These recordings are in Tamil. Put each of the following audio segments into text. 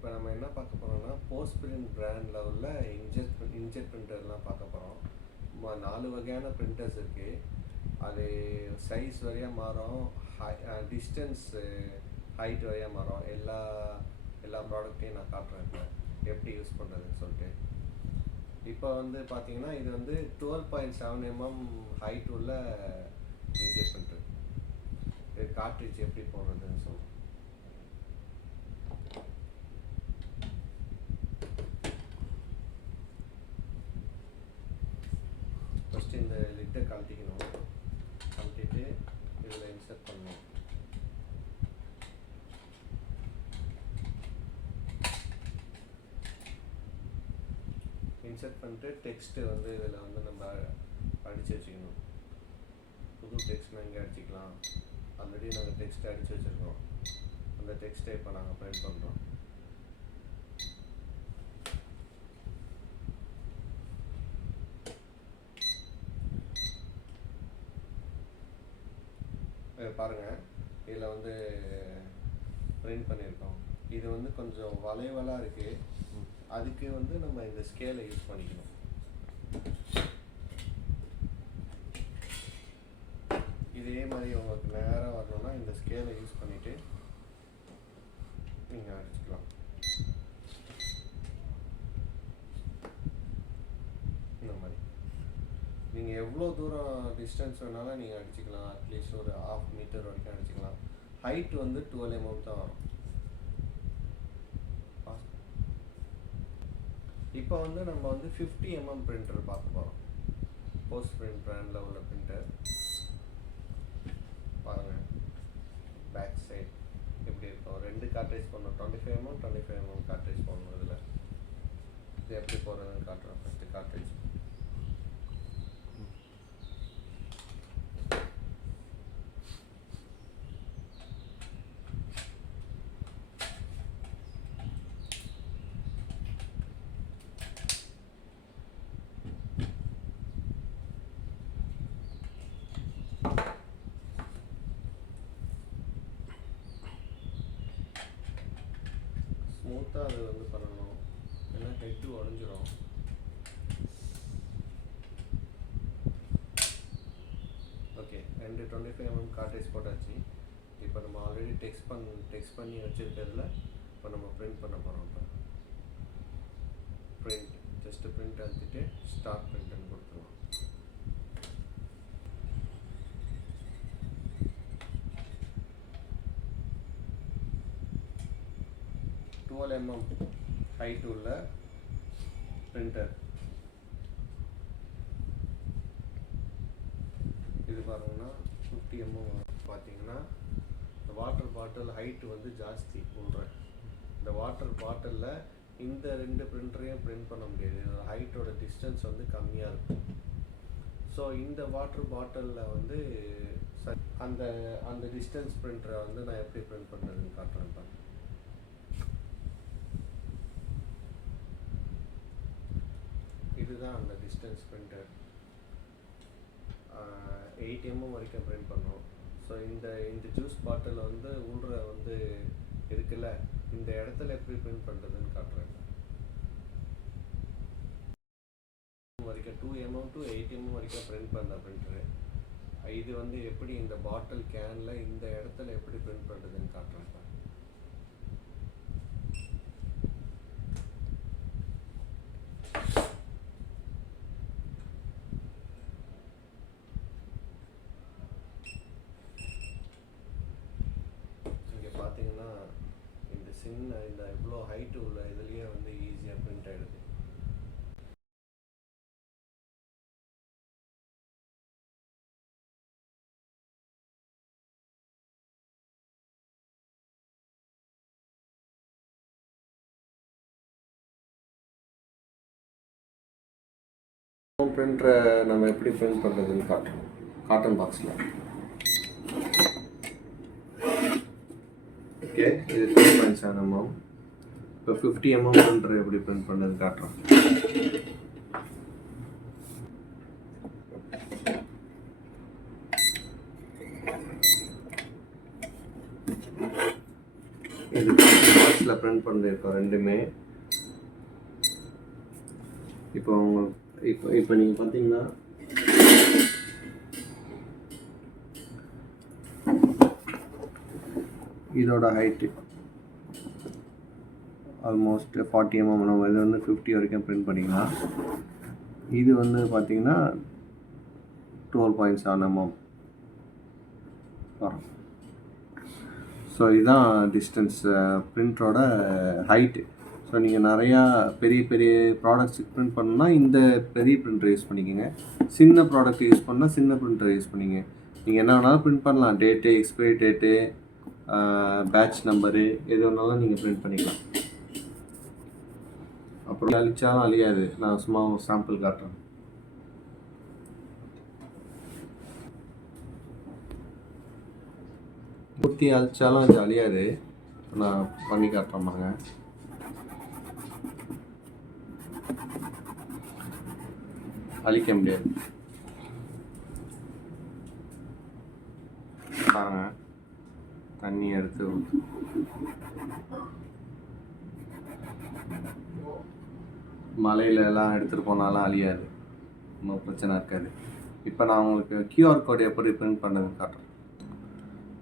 இப்போ நம்ம என்ன பார்க்க போகிறோம்னா போஸ்ட்பிரிண்ட் பிராண்டில் உள்ள இன்ஜெட் பிரிண்டர்லாம் பார்க்க போகிறோம். 4 வகையான பிரிண்டர்ஸ் இருக்குது. அது சைஸ் வரையாக மாறும், டிஸ்டன்ஸ் ஹைட் வரையாக மாறும். எல்லா ப்ராடக்ட்டையும் நான் காட்டுறேன் இப்போ எப்படி யூஸ் பண்ணுறதுன்னு சொல்லிட்டு. இப்போ வந்து பார்த்தீங்கன்னா இது வந்து 12.7 mm ஹைட் உள்ள இன்ஜெட் பிரிண்டர். இது கார்ட்ரிட்ஜ் எப்படி போடுறதுன்னு சொல்லுவோம். ஃபஸ்ட்டு இந்த லிட்டை கழட்டிக்கணும். கழட்டிட்டு இதில் இன்சர்ட் பண்ணணும். இன்சர்ட் பண்ணிட்டு டெக்ஸ்ட்டு வந்து இதில் வந்து நம்ம அடித்து வச்சுக்கணும். புது டெக்ஸ்ட்னா இங்கே அடிச்சிக்கலாம். ஆல்ரெடி நாங்கள் டெக்ஸ்ட் அடித்து வச்சுருக்கோம். அந்த டெக்ஸ்ட்டை இப்போ நாங்கள் பிரிண்ட் பண்ணுறோம். பாருங்கள், இதில் வந்து பிரிண்ட் பண்ணியிருக்கோம். இது வந்து கொஞ்சம் வளைவலாக இருக்குது. அதுக்கு வந்து நம்ம இந்த ஸ்கேலை யூஸ் பண்ணிக்கணும். இதே மாதிரி உங்களுக்கு நேராக வரணும்னா இந்த ஸ்கேலை யூஸ் பண்ணிவிட்டு நீங்கள் அடிச்சுக்கலாம். இந்த மாதிரி நீங்கள் எவ்வளோ தூரம் டிஸ்டன்ஸ் வேணாலும் நீங்கள் அடிச்சுக்கலாம். அட்லீஸ்ட் ஒரு 1/2 மீட்டர் வரைக்கும் அடிச்சுக்கலாம். ஹைட் வந்து 12 mm தான் வரும். இப்போ வந்து நம்ம வந்து 50 mm பிரிண்டர் பார்க்க போகிறோம். போஸ்ட்பிரிண்ட் பிராண்டில் உள்ள பிரிண்டர் பாருங்கள். பேக் சைட் எப்படி இருக்கும். 2 கார்ட்ரேஜ் போடணும். 25 mm 25 mm கார்ட்ரேஜ் போடணும். இதில் இது எப்படி போடுறதுன்னு காட்டுறோம். ஃபஸ்ட்டு கார்ட்ரேஜ் ஸ்மூத்தாக அது வந்து பண்ணணும். ஏன்னா ஹெட்டு உடஞ்சிரும். ஓகே, 2 25 mm கார்ட்ரேஜ் போட்டாச்சு. இப்போ நம்ம ஆல்ரெடி டெக்ஸ்ட் பண்ணி வச்சுருக்கிறதுல இப்போ நம்ம பிரிண்ட் பண்ண போகிறோம். இப்போ பிரிண்ட் ஜஸ்ட்டு பிரிண்ட் அழுத்திட்டு ஸ்டார்ட் பிரிண்ட்னு கொடுத்துருவோம். mm ஹைட் உள்ள பிரிண்டர். இது பாருங்கன்னா 50 mm பார்த்தீங்கன்னா இந்த வாட்டர் பாட்டில் ஹைட் வந்து ஜாஸ்தி உள்ள. இந்த வாட்டர் பாட்டிலில் இந்த 2 பிரிண்டரையும் பிரிண்ட் பண்ண முடியாது. இதோட ஹைட்டோட டிஸ்டன்ஸ் வந்து கம்மியாக இருக்கும். ஸோ இந்த வாட்டர் பாட்டிலில் வந்து அந்த டிஸ்டன்ஸ் பிரிண்டரை வந்து நான் எப்படி பிரிண்ட் பண்ணுறதுன்னு காட்டுறேன். பாருங்க, இதுதான் அந்த டிஸ்டன்ஸ் பிரிண்டர். 8 mm வரைக்கும் பிரிண்ட் பண்ணோம். ஸோ இந்த ஜூஸ் பாட்டில் வந்து உள்ள வந்து இருக்குல்ல, இந்த இடத்துல எப்படி பிரிண்ட் பண்ணுறதுன்னு காட்டுறேன். வரைக்கும் 2 mm to 8 mm வரைக்கும் பிரிண்ட் பண்ண பிரிண்டரு. இது வந்து எப்படி இந்த பாட்டில் கேனில் இந்த இடத்துல எப்படி பிரிண்ட் பண்ணுறதுன்னு காட்டுறேன். பார்த்தீங்கன்னா இந்த இவ்வளோ ஹைட்டு உள்ள இதுலேயே வந்து ஈஸியாக பிரிண்ட் ஆகிடுது. பிரிண்டரை நம்ம எப்படி பிரிண்ட் பண்ணுறதுன்னு காட்டுறோம். காட்டன் பாக்ஸில் ஓகே, இது 2.7 mm. இப்போ 50 mm பிரிண்டர் எப்படி பிரிண்ட் பண்ணது காட்டுறோம். இது பாக்ஸில் பிரிண்ட் பண்ணியிருக்கோம் ரெண்டுமே. இப்போ இப்போ நீங்கள் பார்த்தீங்கன்னா இதோட ஹைட்டு ஆல்மோஸ்ட் 40 mm. நம்ம இது வந்து 50 வரைக்கும் பிரிண்ட் பண்ணிக்கலாம். இது வந்து பார்த்தீங்கன்னா 12.7 mm வரும். ஸோ இதுதான் டிஸ்டன்ஸ் பிரிண்டரோட ஹைட்டு. ஸோ நீங்கள் நிறையா பெரிய பெரிய ப்ராடக்ட்ஸுக்கு பிரிண்ட் பண்ணணும்னா இந்த பெரிய பிரிண்டர் யூஸ் பண்ணிக்கோங்க. சின்ன ப்ராடக்ட் யூஸ் பண்ணால் சின்ன பிரிண்டர் யூஸ் பண்ணிங்க. நீங்கள் என்ன வேணாலும் பிரிண்ட் பண்ணலாம். Date, expiry date, batch number, எது வேணாலும் நீங்கள் பிரிண்ட் பண்ணிக்கலாம். அப்புறம் அழிச்சாலும் அழியாது. நான் சும்மா சாம்பிள் காட்டுறேன். ஊற்றி அழிச்சாலும் அது அழியாது. நான் பண்ணி காட்டுறேன் பாருங்க. அழிக்க முடியாது பாருங்க. தண்ணி எடுத்து மலையில எல்லாம் எடுத்துகிட்டு போனாலும் அழியாது, ஒன்றும் பிரச்சனை இருக்காது. இப்போ நான் உங்களுக்கு கியூஆர் கோடு எப்படி பிரிண்ட் பண்ணுறதுன்னு காட்டுறேன்.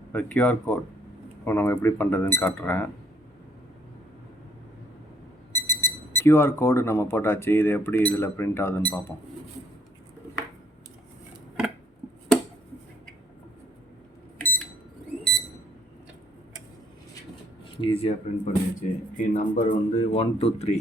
இப்போ கியூஆர் கோட் நம்ம எப்படி பண்ணுறதுன்னு காட்டுறேன். கியூஆர் கோடு நம்ம போட்டாச்சு. இது எப்படி இதில் பிரிண்ட் ஆகுதுன்னு பார்ப்போம். ஈஸியாக பிரிண்ட் பண்ணியாச்சு. நம்பர் வந்து 1 2 3